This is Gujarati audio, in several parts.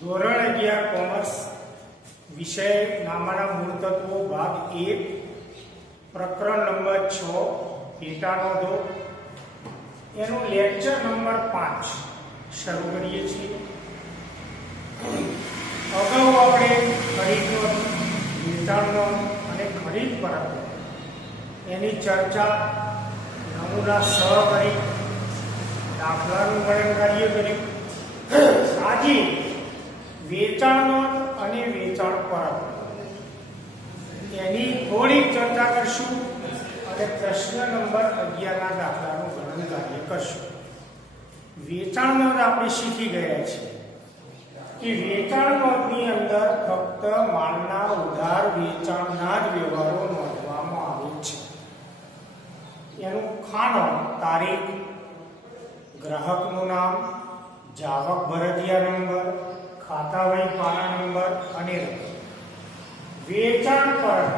ધોરણ 11 કોમર્સ વિષય નામના મૂળ તત્વો ભાગ 1 પ્રકરણ નંબર 6 પેટા નોંધો એનો લેક્ચર નંબર 5 શરૂ કરીએ છીએ। અગાઉ આપણે ખરીદ નોંધ, વેચાણ નોંધ અને ખરીદ પરત એની ચર્ચા નમૂના સહ કરી દાખલાનું વર્ણન કાર્ય કર્યું। આજે વેચાણ નોંધ અને વેચાણ પરત એની થોડીક ચર્ચા કરશું અને પ્રશ્ન નંબર 11 ના દાખલાનું વર્ણન કાર્ય કરશું। વેચાણ નોંધ આપણે શીખી ગયા છીએ કે વેચાણ નોંધની અંદર ફક્ત માલના ઉધાર વેચાણના જ વ્યવહારો નોંધવામાં આવે છે। એનું ખાનું, તારીખ, ગ્રાહકનું નામ, જાવક ભરતિયા નંબર, ખાતા વહી પાના નંબર અને રકમ। વેચાણ પરત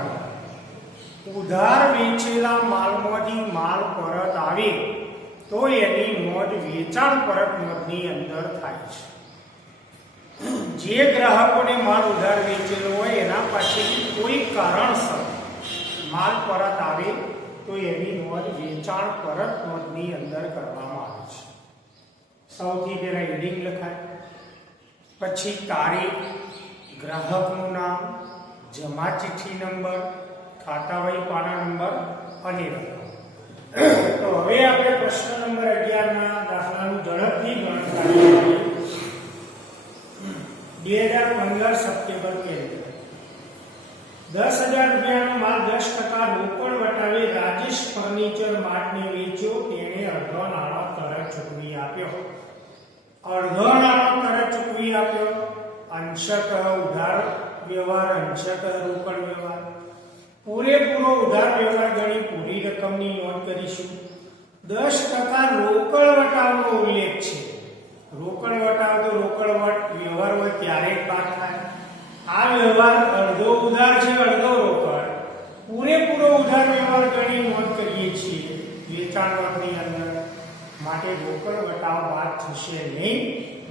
ઉધાર વેચેલા માલમાંથી માલ પરત આવે તો એની નોંધ વેચાણ પરત નોંધની અંદર થાય છે। જે ગ્રાહકોને માલ ઉધાર વેચેલો હોય એના પાસેથી કોઈ કારણસર માલ પરત આવે તો એની નોંધ વેચાણ પરત નોંધની અંદર કરવામાં આવે છે। સૌથી પહેલા હેડિંગ લખાય, પછી તારીખ, ગ્રાહકનું નામ, જમા ચિઠ્ઠી નંબર, ખાતા વહી પાના નંબર અને રકમ। તો હવે આપણે પ્રશ્ન નંબર 11 ના દાખલાનું ઝડપથી ગણન કરીએ। 2015 સપ્ટેમ્બર કેલેન્ડર 10,000 રૂપિયાનો માલ 10% રોકડ વટાવે રાજેશ ફર્નિચર માર્ટને વેચ્યો। તેણે અડધો નાણાં તરત ચૂકવી આપ્યો। અડધો નાણાં તરત ચૂકવી આપ્યો, અંશતઃ ઉધાર વ્યવહાર, અંશતઃ રોકડ વ્યવહાર। પૂરેપૂરો ઉધાર વ્યવહાર ગણી પૂરી રકમની નોંધ કરીશું। 10% રોકડ વટાવનો ઉલ્લેખ છે। રોકડ વટાવ તો રોકડ વ્યવહાર હોય ત્યારે જ પાસ થાય। આ વ્યવહાર અડધો ઉધાર છે, અડધો રોકડ। પૂરેપૂરો ઉધાર વ્યવહાર ગણી નોંધ કરીએ છીએ વેચાણ નોંધની અંદર, માટે રોકડ વટાવ બાદ થશે નહીં।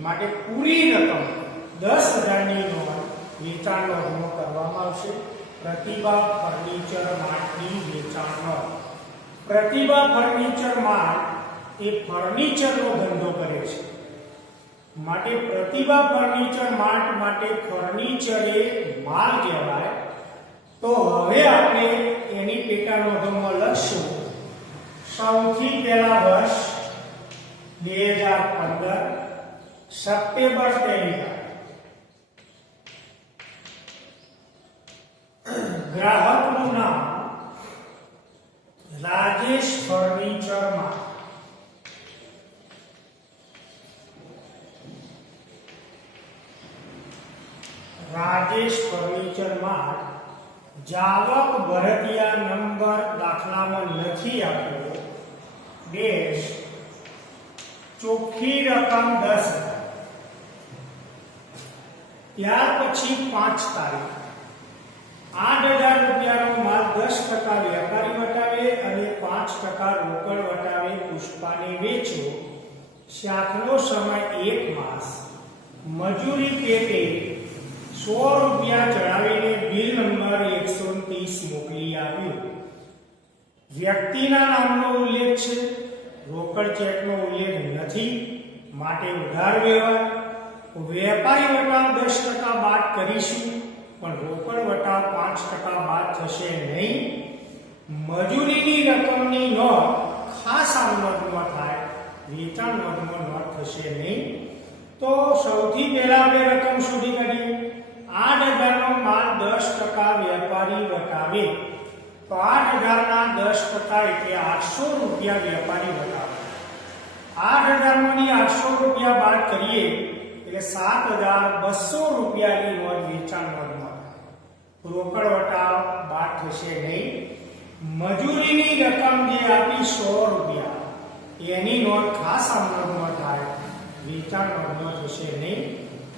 માટે પૂરી રકમ 10,000 ની નોંધ વેચાણ નોંધમાં કરવામાં આવશે। પ્રતિભા ફર્નિચર માર્ટની વેચાણ નોંધ। પ્રતિભા ફર્નિચર માર્ટ એ ફર્નિચરનો ધંધો કરે છે, માટે પ્રતિભા ફર્નિચર માર્ટ માટે ફર્નિચર એ માલ કહેવાય। તો હવે આપણે એની પેટા નોંધોમાં લખશું। સૌથી પહેલા વર્ષ 2015 સપ્ટેમ્બર તારીખ, ગ્રાહકનું નામ Rajesh furniture mart. Rajesh furniture mart. જાવક ભરતિયા નંબર દાખલામાં નથી આપ્યો। ડેશ ચોખ્ખી રકમ 10,000। ત્યાર પછી 5 તારીખ 8,000 રૂપિયાનો માલ 10% વેપારી વટાવે અને 5% રોકડ વટાવે પુષ્પાને વેચ્યો। શાખનો સમય 1 માસ। મજૂરી પેટે 100 રૂપિયા ચડાવીને બિલ નંબર 130 મોકલી આપ્યું। વ્યક્તિના નામનો ઉલ્લેખ છે, રોકડ ચેકનો ઉલ્લેખ નથી, માટે ઉધાર વ્યવહાર। વેપારી વટાવ 10% બાદ કરીશું, પણ રોકડ વટાવ 5% બાદ થશે નહીં। મજૂરીની રકમની નોંધ ખાસ નોંધમાં થાય, વેચાણ નોંધમાં નોંધ થશે નહીં। તો સૌથી પહેલા આપણે રકમ શોધી કાઢીએ। 8,000 નો માલ 10% વેપારી વટાવે, તો 8,000 ના 10% એટલે 800 રૂપિયા વેપારી વટાવે। 8,000 માંથી 800 રૂપિયા બાદ કરીએ એટલે 7,200 રૂપિયાની નોંધ વેચાણ નોંધમાં થાય। રોકડ વટાવ બાદ થશે નહીં। મજૂરીની રકમ જે આપી 100 રૂપિયા એની નોંધ ખાસ નોંધમાં થાય, વેચાણ નોંધમાં થશે નહીં।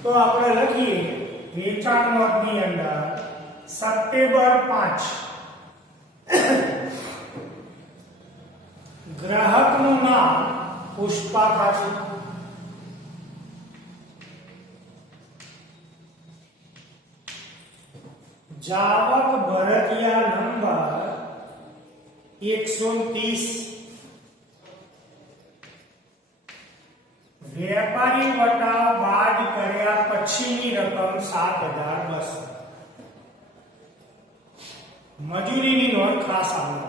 તો આપણે લખીએ વેચાણ નોંધની અંદર સપ્ટેમ્બર 5 ગ્રાહકનું નામ પુષ્પા ખાચી। જાવક ભરતિયા નંબર 130 વેપારી વટાવ બાદ કર્યા પછીની રકમ 7200 મજૂરીની નોંધ ખાસ આવશે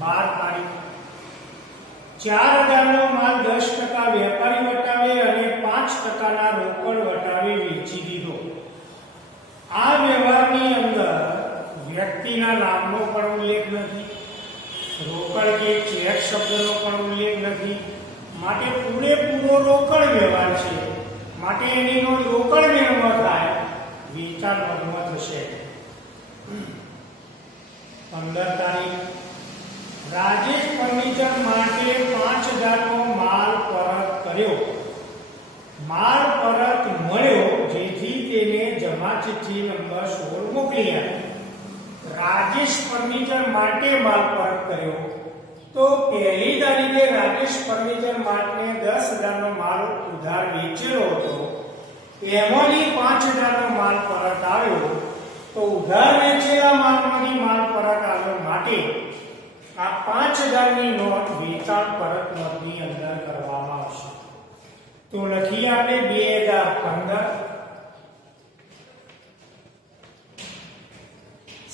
12 તારીખ 4000 નો માલ 10% વેપારી વટાવે અને 5% ના રોકડ વટાવે વેચી દીધો. આ વ્યવહારની અંદર વ્યક્તિના નામનો પણ ઉલ્લેખ નથી, રોકડ કે ચેક શબ્દનો પણ ઉલ્લેખ નથી, માટે પૂરેપૂરો રોકડ વ્યવહાર છે. માટે એની નોંધ રોકડ વ્યવહાર થાય, વેચાણ નોંધમાં થશે. 15 તારીખ રાજેશ ફર્નિચર માટે 5000 નો માલ પરત કર્યો. માલ પરત મળ્યો જેથી તેને જમા ચિઠ્ઠી નંબર 16 મોકલી આપી. રાજેશ ફર્નિચર માટે માલ પરત કર્યો તો પહેલી તારીખે રાજેશ ફર્નિચર માટે 10000 નો માલ ઉધાર વેચેલો હતો, એમાંથી 5000 નો માલ પરત આવ્યો. તો ઉધાર વેચેલા માલમાંથી માલ પરત આવ્યો માટે આ 5000 ની નોંધ વેચાણ પરત નોંધની અંદર કરવામાં આવશે. તો લખીએ આપણે 2015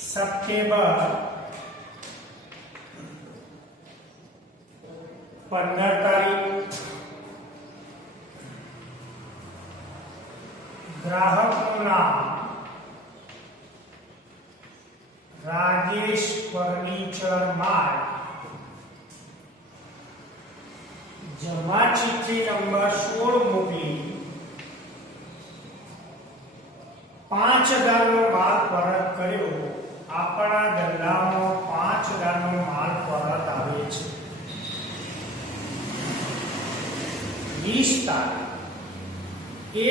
સપ્ટેમ્બર 15 તારીખ ગ્રાહકનું નામ રાજેશ ફર્નિચર માર્ટ, જમા ચિઠ્ઠી નંબર 16 મોકલી 5000 નો માલ પરત કર્યો. આપણા ધંધામાં 5000 નો માલ પરત આવે છે. 20 તારીખ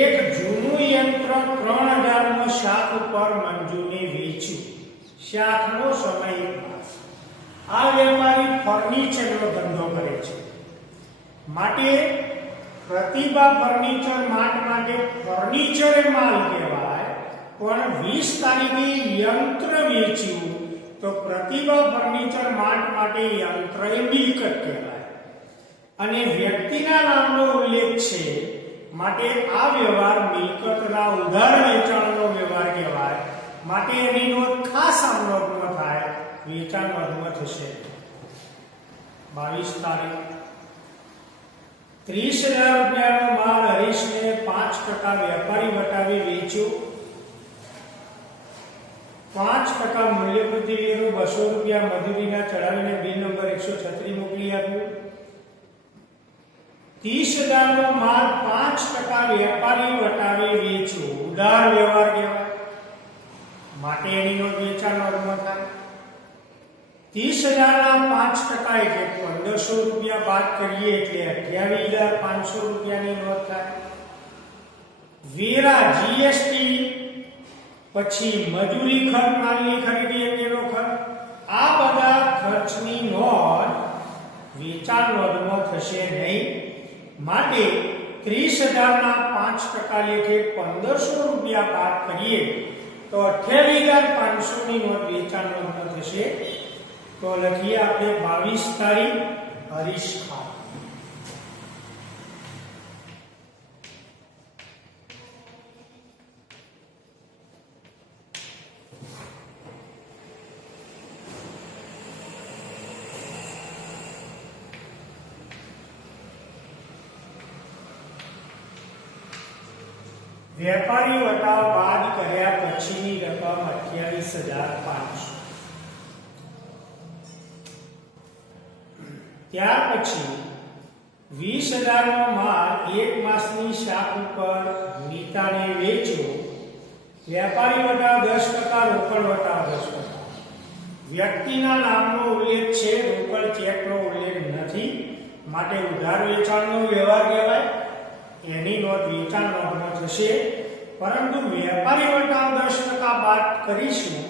એક જૂનું યંત્ર 3000 નો શાખ ઉપર મંજૂને વેચ્યું. શાખનો સમય 1 માસ. આ વેપારી ફર્નિચરનો ધંધો કરે છે, માટે પ્રતિભા ફર્નિચર માર્ટ માટે ફર્નિચર એ માલ કહેવાય, પણ 20 તારીખે યંત્ર વેચ્યું તો પ્રતિભા ફર્નિચર માર્ટ માટે યંત્ર એ મિલકત કહેવાય અને વ્યક્તિના નામનો ઉલ્લેખ છે, માટે આ વ્યવહાર મિલકતના ઉધાર વેચાણનો વ્યવહાર કહેવાય. માટે એની નોંધ ખાસ નોંધમાં થાય, વેચાણ નોંધમાં થશે. 22 તારીખ 30000 રૂપિયાનો માલ હરીશને 5% વેપારી વટાવે વેચ્યો. 5% મૂલ્યવૃદ્ધિ વેરો 200 રૂપિયા મજૂરીના ચડાવીને બિલ નંબર 136 મોકલી આપ્યો. 30000 નો માલ 5% વેપારી વટાવે વેચ્યો. ઉધાર વ્યવહાર કહેવાય, માટે એની નોંધ વેચાણ નોંધમાં થાય. 30000 ના 5% એટલે 1500 રૂપિયા બાદ કરીએ એટલે 28500 રૂપિયાની નોંધ થાય. વેરા જીએસટી પછી મજૂરી ખર્ચ, માલની ખરીદી અંગેનો ખર્ચ, આ બધા ખર્ચની નોંધ વેચાણ નોંધમાં થશે નહીં. માટે 30000 ના 5% લેખે 1500 રૂપિયા બાદ કરીએ તો 28500 ની નોંધ વેચાણ નોંધમાં થશે. તો લખીએ આપણે 22 તારીખ હરીશ ખાન. વેપારી વટાવ બાદ કર્યા પછીની રકમ 28500. ત્યાર પછી 20000 નો માલ 1 માસની શાખ ઉપર નીતાને વેચ્યો. વેપારી વટાવ 10%, રોકડ વટાવ 10%. વ્યક્તિના નામનો ઉલ્લેખ છે, રોકડ ચેકનો ઉલ્લેખ નથી, માટે ઉધાર વેચાણનો વ્યવહાર કહેવાય. એની નોંધ વેચાણ નોંધમાં થશે. પરંતુ વેપારી વટાવ 10% બાદ કરીશું,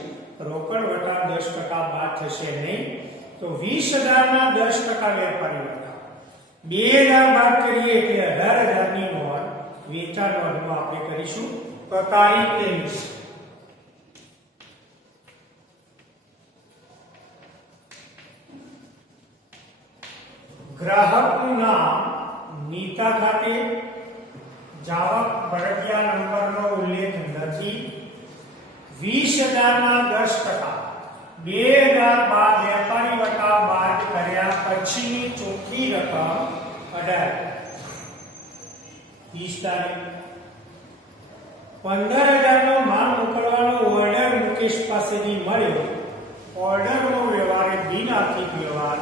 રોકડ વટાવ 10% બાદ થશે નહીં. તો 20000 ના 10% વેપારી વટાવ 2000 બાદ કરીએ એટલે 18000 ની નોંધ વેચાણ નોંધમાં આપણે કરીશું. તો તારીખ 23 ગ્રાહકનું નામ નીતા ખાતે, જાવક ભરતિયા નંબરનો ઉલ્લેખ નથી, 20,000 ના 10%, 2012 વેપારી વટાવ બાદ કર્યા પછીની ચોખ્ખી રકમ 18, 30 તારીખ 15,000 નો માલ મોકલવાનો ઓર્ડર મુકેશ પાસેથી મળ્યો, ઓર્ડરનો વ્યવહાર બિન આર્થિક વ્યવહાર,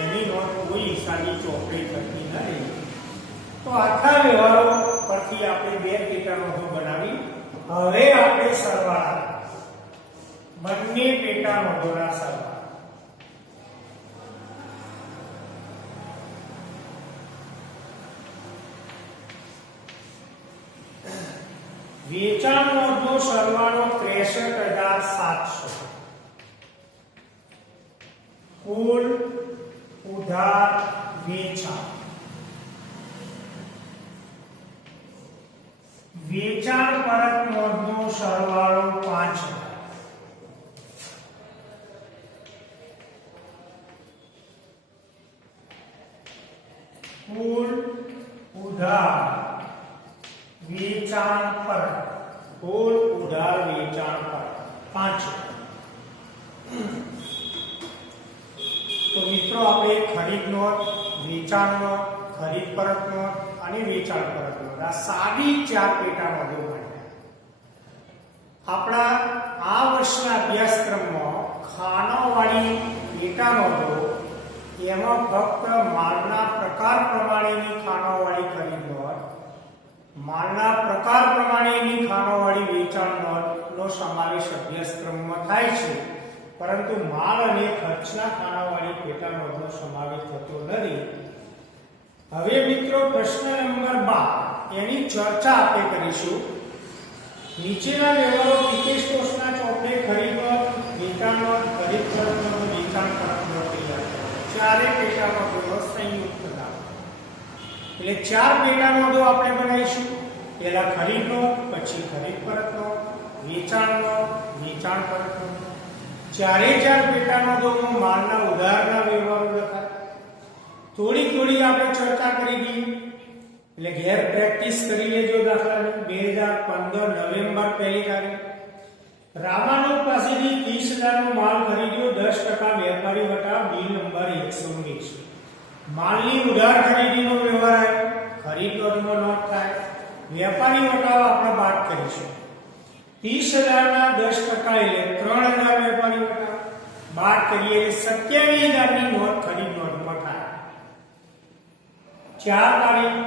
એની નોંધ કોઈ હિસાબી ચોપડી કરતી નથી. તો આખા વ્યવહારો પરથી આપણે બે પેટા નોંધો બનાવી હવે આપણે સરવાળા બંને પેટા નોંધોના સરવાળા વેચાણ નોંધનો સરવાળો 63,700, કુલ ઉધાર વેચાણ, વેચાણ પરત નોંધનો સરવાળો 5,000, કુલ ઉધાર વેચાણ પરત, કુલ ઉધાર વેચાણ પરત 5,000. તો મિત્રો આપણે ખરીદ નોંધ, વેચાણ નોંધ, ખરીદ પરત નોંધ અને વેચાણ પરત નોંધ આ સાદી 4 પેટા નોંધો ભણ્યા. આપણા આ વર્ષના અભ્યાસક્રમમાં ખાનાવાળી પેટા નોંધો એમાં ફક્ત માલના પ્રકાર પ્રમાણેની ખાનાવાળી ખરીદ નોંધ, માલના પ્રકાર પ્રમાણેની ખાનાવાળી વેચાણ નોંધનો સમાવેશ અભ્યાસક્રમમાં થાય છે, પરંતુ માલ અને ખર્ચના ખાનાવાળી પેટા નોંધનો સમાવેશ થતો નથી. હવે મિત્રો પ્રશ્ન નંબર 12 એની ચર્ચા આપણે કરીશું. નીચેના વ્યવહારો વિશેષ કોષના ચોપડે ખરીદ નોંધ, વેચાણ નોંધ, ખરીદ પરત નોંધ, વેચાણ પરત નોંધ તૈયાર કરો. ચારે પેટા નોંધોનો સંયુક્ત નામ. એટલે 4 પેટા નોંધો આપણે બનાવીશું. પહેલા ખરીદ નોંધ, પછી ખરીદ પરત નોંધ, વેચાણ નોંધ, વેચાણ પરત નોંધ. ચારે 4 પેટા નોંધોમાં માલના ઉધારના વ્યવહારો લખાય. થોડી આપણે ચર્ચા કરી દઈએ, એટલે ઘેર પ્રેક્ટિસ કરી લેજો. દાખલાની 2015 નવેમ્બર 1લી તારીખ રામાનંદ પાસેથી 30,000 નો માલ ખરીદ્યો, 10% વેપારી વટાવ, બિલ નંબર 119. માલની ઉધાર ખરીદીનો વ્યવહાર આવ્યો, ખરીદ નોંધમાં નોંધ થાય, વેપારી વટાવ આપણે બાદ કરીશું. 30,000 ના 10% એટલે 3,000 વેપારી વટાવ બાદ કરીએ એટલે 27,000 ની નોંધ ખરીદ નોંધમાં થાય. 4 તારીખ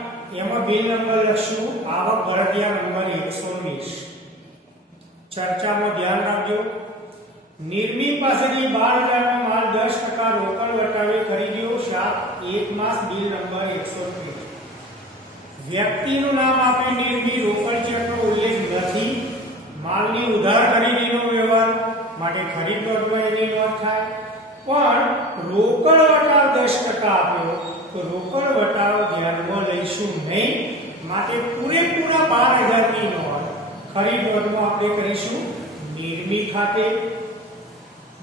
એમાં બિલ નંબર લખશું, આવક ભરતિયા નંબર 120. ચર્ચામાં ધ્યાન રાખજો. નિર્મી પાસેથી 12,000 નો માલ 10% રોકડ વટાવે ખરીદ્યો, 1 માસ, બિલ નંબર 130. વ્યક્તિનું નામ આપે નિર્મી, રોકડ ચેકનો ઉલ્લેખ નથી, માલની ઉધાર ખરીદીનો વ્યવહાર માટે ખરીદ નોંધમાં એની નોંધ થાય, પણ રોકડ વટાવ 10% આપ્યો તો રોકડ વટાવ ધ્યાનમાં લઈશું નહીં, માટે પૂરેપૂરા 12,000 ની નોંધ ખરીદ નોંધમાં આપણે કરીશું. નિર્મી ખાતે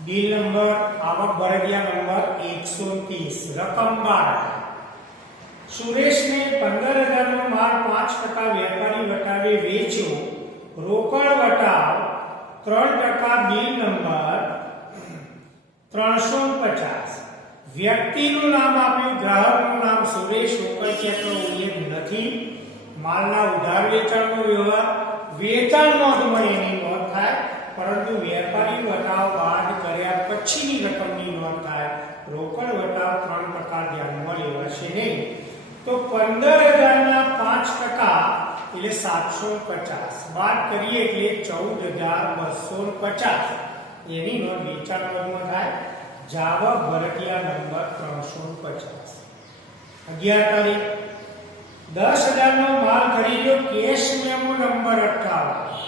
બિલ નંબર, આવક ભરતિયા નંબર 130, રકમ 12. સુરેશને 15,000 નો માલ 5% વેપારી વટાવે વેચ્યો, રોકડ વટાવ 3%, બિલ નંબર 350. વ્યક્તિનું નામ આપ્યું, ગ્રાહકનું નામ સુરેશ, રોકડ ચેકનો ઉલ્લેખ નથી, માલના ઉધાર વેચાણનો વ્યવહાર, વેચાણ નોંધમાં એની નોંધ થાય, પરંતુ વેપારી વટાવ બાદ કર્યા પછીની રકમની નોંધ થાય. રોકડ વટાવ 3% ધ્યાનમાં લેવાશે નહીં. તો 15,000 ના 5% એટલે 750 બાદ કરીએ એટલે 14,250 એની નોંધ વેચાણ નોંધમાં થાય. જાવક ભરતિયા નંબર 350. 11 તારીખ 10,000 નો માલ ખરીદ્યો, કેશ મેમો નંબર 58.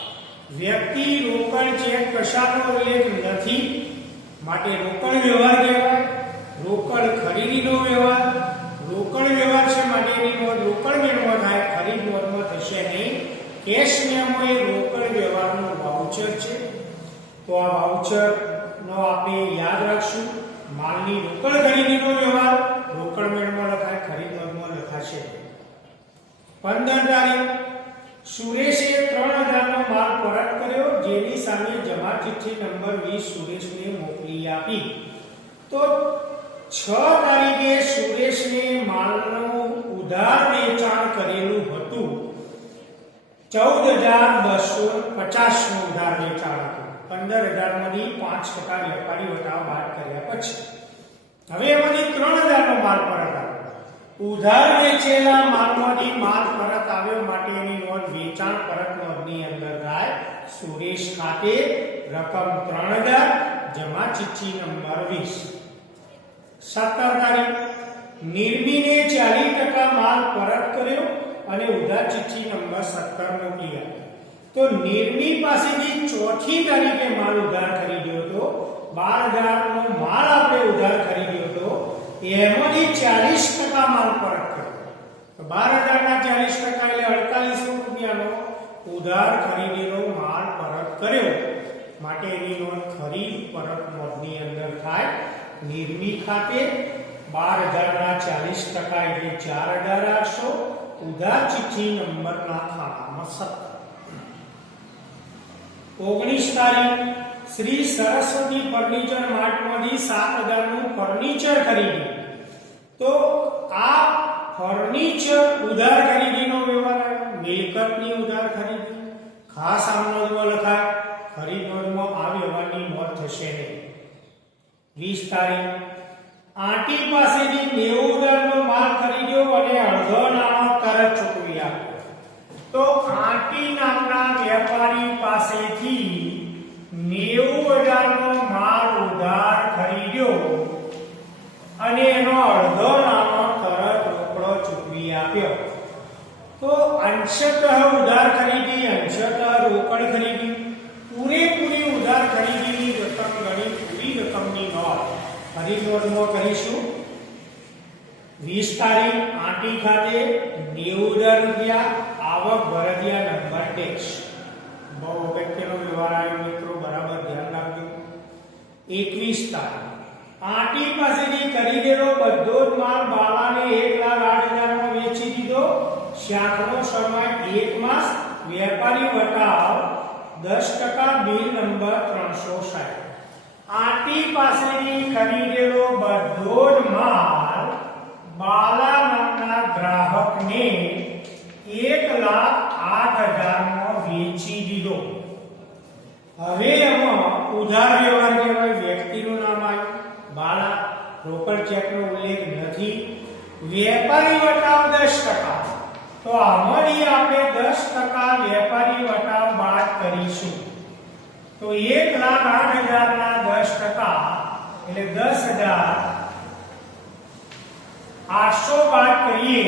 વ્યક્તિ, રોકડ ચેક કશાનો ઉલ્લેખ નથી, માટે રોકડ વ્યવહાર કહેવાય. રોકડ ખરીદીનો વ્યવહાર, રોકડ વ્યવહાર છે માટે એની નોંધ રોકડ મેમોમાં થાય, ખરીદ નોંધમાં થશે નહીં. કેશ મેમો એ રોકડ વ્યવહારનું વાઉચર છે, તો આ વાઉચર નો આપણે યાદ રાખશું. માલની રોકડ ખરીદીનો વ્યવહાર રોકડ મેળમાં લખાય, ખરીદ નોંધમાં લખાશે. 15 તારીખ સુરેશે 3000 નો માલ પરત કર્યો, જેની સામે જમા ચિઠ્ઠી નંબર 20 સુરેશને મોકલી આપી. તો 6 તારીખે સુરેશને માલનું ઉધાર વેચાણ કરેલું હતું, 14250 નું ઉધાર વેચાણ હતું. 15000 માંથી 5% વેપારી વટાવ બાદ કર્યા પછી હવે એમાંથી 3000 નો માલ પરત આવ્યો. ઉધાર વેચેલા માલમાંથી માલ પરત આવ્યો માટે એની નોંધ વેચાણ પરત નોંધની અંદર થાય. સુરેશ ખાતે રકમ 3000, જમા ચિઠ્ઠી નંબર 20. 17 તારીખ નિર્મીને 40% માલ પરત કર્યો અને ઉધાર ચિઠ્ઠી નંબર 17 મોકલી આપી. તો નિર્મી પાસેથી 4ઠી તારીખે માલ ઉધાર ખરીદ્યો હતો, 12000 નો માલ આપણે ઉધાર ખરીદ્યો હતો, એમાંથી 40% માલ પરત કર્યો. તો 12000 ના 40% એટલે 4800 રૂપિયાનો ઉધાર ખરીદેલો માલ પરત કર્યો માટે એની નોંધ ખરીદ પરત નોંધની અંદર થાય. નિર્મી ખાતે 12000 ના 40% એટલે 4800, ઉધાર ચિઠ્ઠી નંબરના ખાતામાં 17. 19 તારીખ શ્રી સરસ્વતી ફર્નિચર માર્ટમાંથી 7000 નું ફર્નિચર ખરીદ્યું. તો આ ફર્નિચર ઉધાર ખરીદીનો વ્યવહાર આવ્યો. મિલકતની ઉધાર ખરીદી ખાસ આમ નોંધમાં લખાય, ખરીદ નોંધમાં આ વ્યવહારની નોંધ થશે નહીં. 20 તારીખ આંટી પાસેથી 90000 નો માલ ખરીદ્યો અને અડધો નાણો તરત ચૂકવી આપ્યો. તો આંટી નામના વેપારી પાસેથી 90000 નો માલ ઉધાર ખરીદ્યો અને એનો અડધો નાણો તરત રોકડો ચૂકવી આપ્યો. તો અંશતઃ ઉધાર ખરીદી, અંશતઃ રોકડ ખરીદી, પૂરેપૂરી ઉધાર ખરીદીની રકમ ગણી પૂરી રકમની નોંધ ખરીદ નોંધમાં કરીશું. 20 તારીખ આંટી ખાતે 90000 રૂપિયા આવક ભરતિયા નંબર ટેક્સ. બહુ અગત્યનો વ્યવહાર આવ્યો મિત્રો, બરાબર ધ્યાન રાખજો. 21 તારીખ આંટી પાસેથી ખરીદેલો બધો જ માલ બાળાને 1,08,000 માં વેચી દીધો. શાકનો સમય 1 માસ, વેપારી વટાવ 10%, બિલ નંબર 360. આંટી પાસેથી ખરીદેલો બધો જ માલ બાલા નામના ગ્રાહકને 1,08,000 માં વેચી દીધો. હવે એમાં ઉધાર વ્યવહાર કહેવાય, વ્યક્તિનું નામ આવ્યું, બાલા, રોકડ ચેકનો ઉલ્લેખ નથી, વેપારી વટાવ 10%. તો આમાંથી આપણે 10% વેપારી વટાવ બાદ કરીશું. તો 1,08,000 ના 10% એટલે 10,800 બાદ કરીએ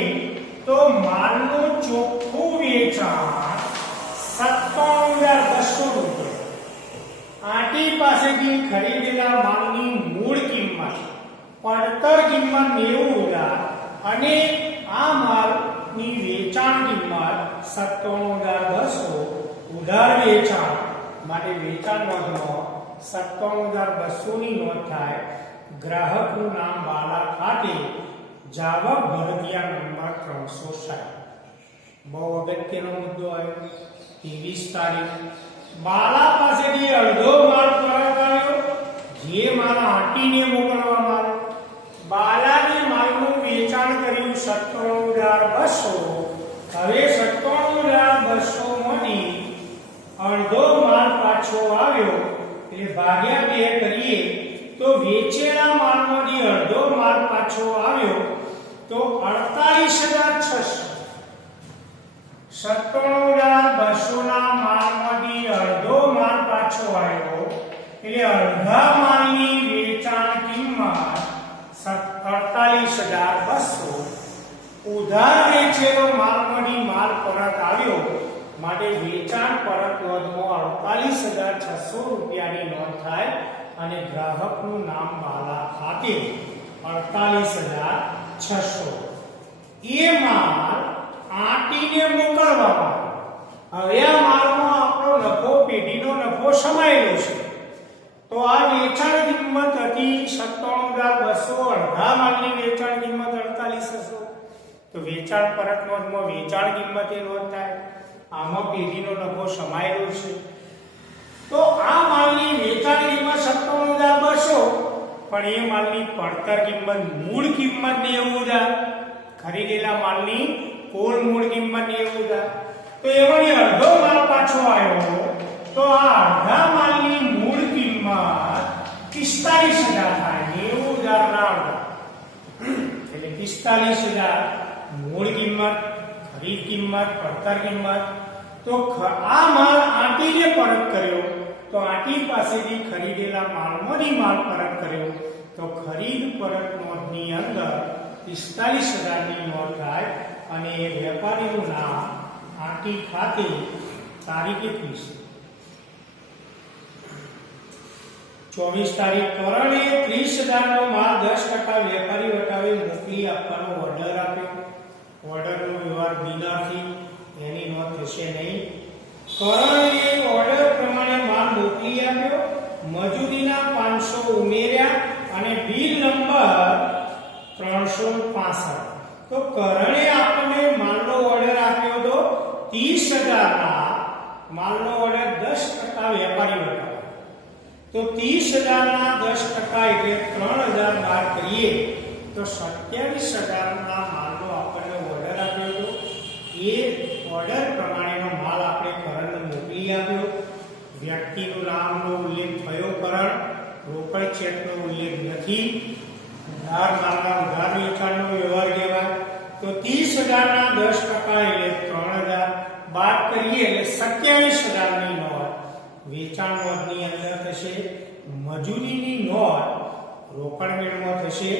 તો માલનું ચોખ્ખું વેચાણ 57,200 રૂપિયા. આંટી પાસેથી ખરીદેલા માલની મૂળ કિંમત પડતર કિંમત 90,000 અને આ માલની વેચાણ કિંમત 57,200. ઉધાર વેચાણ માટે વેચાણ નોંધમાં 57,200 ની નોંધ થાય. ગ્રાહકનું નામ બાલા ખાતે, જાવક ભરતિયા નંબર 360. બહુ અગત્યનો મુદ્દો આવ્યો. 23 તારીખ બાલા પાસેથી અડધો માલ પરત આવ્યો, જે માલ આંટીને મોકલવામાં આવ્યો. બાલાને માલનું વેચાણ કર્યું 57,200. હવે 57,200 માંથી અડધો માલ પાછો આવ્યો એટલે ભાગ્યા 2 કરીએ તો વેચેલા માલમાંથી અડધો માલ પાછો આવ્યો તો 48,600. 57,200 ના માલમાંથી અડધો માલ પાછો આવ્યો એટલે અડધા માલની વેચાણ કિંમત 48,200. ઉધાર વેચેલો માલમાંથી માલ પરત આવ્યો માટે વેચાણ પરત નોંધમાં 48,600 રૂપિયાની નોંધ થાય અને ગ્રાહકનું નામ બાલા ખાતે 48,600. એ માલ આંટીને મોકલવામાં. હવે આ માલમાં આપણો નફો, પેઢીનો નફો સમાયેલો છે. તો આ વેચાણ કિંમત હતી 97,200, અડધા માલની વેચાણ કિંમત 4800. તો વેચાણ પરત નોંધમાં વેચાણ કિંમત એ નોંધ થાય. આમાં પેઢીનો નફો સમાયેલો છે. તો આ માલની વેચાણ કિંમત 97,200, પણ એ માલની પડતર કિંમત મૂળ કિંમત 90,000, ખરીદેલા માલની કુલ મૂળ કિંમત 90,000. તો એમાંથી અડધો માલ પાછો આવ્યો, તો આ અડધા માલની મૂળ કિંમત 45,000 થાય. 90,000 ના અડધા એટલે 45,000 મૂળ કિંમત, ખરીદ કિંમત, પડતર કિંમત. તો આ માલ આંટીને પરત કર્યો, તો આંટી પાસેથી ખરીદેલા માલમાંથી માલ પરત કર્યો, તો ખરીદ પરત નોંધની અંદર 45,000 ની નોંધ થાય. અને એ વેપારીનું નામ આંટી ખાતે તારીખ 24 તારીખ કરણે 30,000 નો માલ 10% વેપારી વટાવે મોકલી આપવાનો ઓર્ડર આપ્યો. ઓર્ડરનો વ્યવહાર બિનાથી એની નોંધ થશે નહીં. કરણે ઓર્ડર પ્રમાણે માલ મોકલી આપ્યો, મજૂરીના 500 ઉમેર્યા અને બિલ નંબર 365. તો કરણે આપણને માલનો ઓર્ડર આપ્યો તો 30,000 ના માલનો ઓર્ડર 10% વેપારી વટાવે. તો 30,000 ના 10% એટલે 3,000 બાદ કરીએ તો 27,000 ના માલનો આપણને ઓર્ડર આપ્યો હતો. એ ઓર્ડર પ્રમાણેનો માલ આપણે કરણને મોકલી આપ્યો. વ્યક્તિનું નામનો ઉલ્લેખ થયો, કરણ રોકડ ચેકનો ઉલ્લેખ નથી. ઉધાર માલના ઉધાર વેચાણનો વ્યવહાર કહેવાય. તો 30,000 ના 10% એટલે 3,000 બાદ કરીએ એટલે 27,000 ની નોંધ વેચાણ નોંધની અંદર થશે. મજૂરીની નોંધ રોકડ મેળમાં થશે,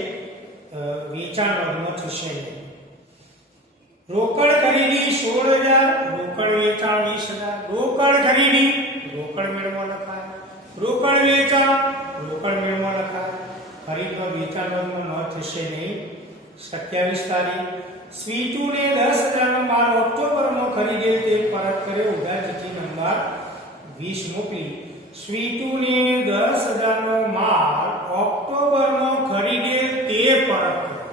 વેચાણ નોંધમાં થશે. રોકડ ખરીદી 16,000, રોકડ વેચાણ 20,000. રોકડ ખરીદી રોકડ મેળમાં લખાય, રોકડ વેચાણ રોકડ મેળમાં લખાય. ખરીદનો વેચાણ નોંધમાં નોંધ થશે નહીં. 27 તારીખ સ્વીટુ ને 10,000 નો માલ ઓક્ટોબરમાં ખરીદેલ તે પરત કર્યો. ઉધાર ચિઠ્ઠી નંબર 20 મોકલી. સ્વીટુ ને 10,000 નો માલ ઓક્ટોબરમાં ખરીદેલ તે પરત કર્યો.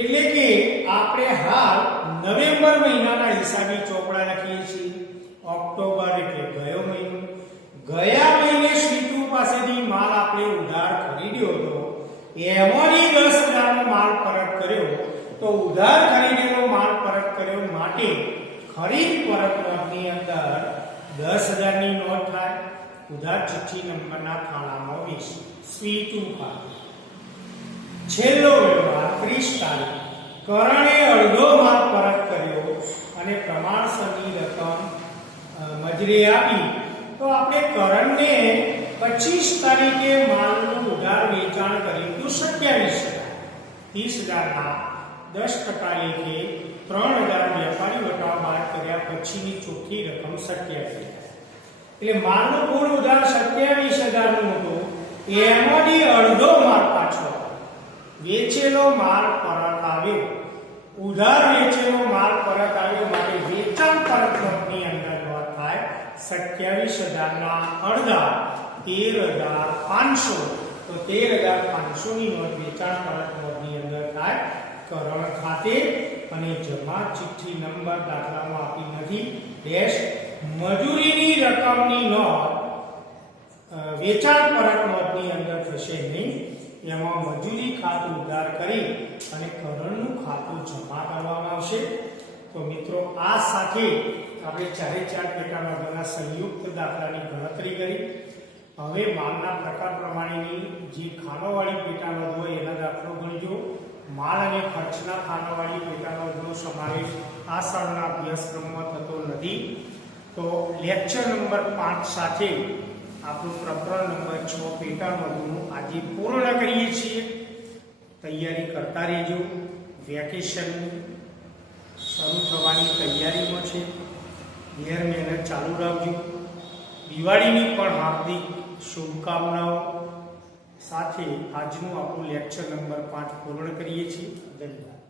એટલે કે આપણે હાલ નવેમ્બર મહિનાના હિસાબી ચોપડા લખીએ છીએ. ઓક્ટોબર એટલે ગયો મહિનો. ગયા મહિને સ્વીટુ પાસેથી માલ આપણે ઉધાર ખરીદ્યો હતો, એમાંથી 10,000 નો માલ પરત કર્યો. તો ઉધાર ખરીદેલો માલ પરત કર્યો માટે ખરીદ પરત નોંધની અંદર 10,000 ની નોંધ થાય. ઉધાર ચિઠ્ઠી નંબરના ખાનામાં 20 સ્વીટુ ખાતે. છેલ્લો વ્યવહાર 30 તારીખ કરણે અડધો માલ પરત કર્યો અને પ્રમાણસરની રકમ મજૂરી આપી. તો આપણે કરણને 25 તારીખે માલનું ઉધાર વેચાણ કર્યું તો 27,000. 30,000 ના 10% લેખે 3,000 વેપારી વટાવ બાદ કર્યા પછીની ચોખ્ખી રકમ 27,000. એટલે માલનો કુલ ઉધાર 27,000 નો હતો, એમાંથી અડધો માલ પાછો વેચેલો માલ પરત આવ્યો. ઉધાર વેચેલો માલ પરત આવ્યો માટે વેચાણ પરત નોંધની અંદર નોંધ થાય. 27,000 ના અડધા 13,500. તો 13,500 ની નોંધ વેચાણ પરત નોંધની અંદર થાય કરણ ખાતે. અને જમા ચિઠ્ઠી નંબર દાખલામાં આપી નથી. ડેશ મજૂરીની રકમની નોંધ વેચાણ પરત નોંધની અંદર થશે નહીં. એમાં મજૂરી ખાતું ઉધાર કરી અને કરણનું ખાતું જમા કરવામાં આવશે. તો મિત્રો આ સાથે આપણે 4 પેટા નોંધોના સંયુક્ત દાખલાની ગણતરી કરી. હવે માલના પ્રકાર પ્રમાણેની જે ખાનોવાળી પેટા નોંધ હોય એના દાખલો ગણજો. માલ અને ખર્ચના ખાનોવાળી પેટા નોંધનો સમાવેશ આ સાલના અભ્યાસક્રમમાં થતો નથી. તો લેક્ચર નંબર 5 સાથે આપણું પ્રકરણ નંબર 6 પેટા નોંધનું આજે પૂર્ણ કરીએ છીએ. તૈયારી કરતા રહેજો. વેકેશન શરૂ થવાની તૈયારીમાં છે. ઘેર મહેનત ચાલુ રાખજો. દિવાળીની પણ હાર્દિક શુભકામનાઓ સાથે આજનું આપણું લેક્ચર નંબર 5 પૂર્ણ કરીએ છીએ. ધન્યવાદ.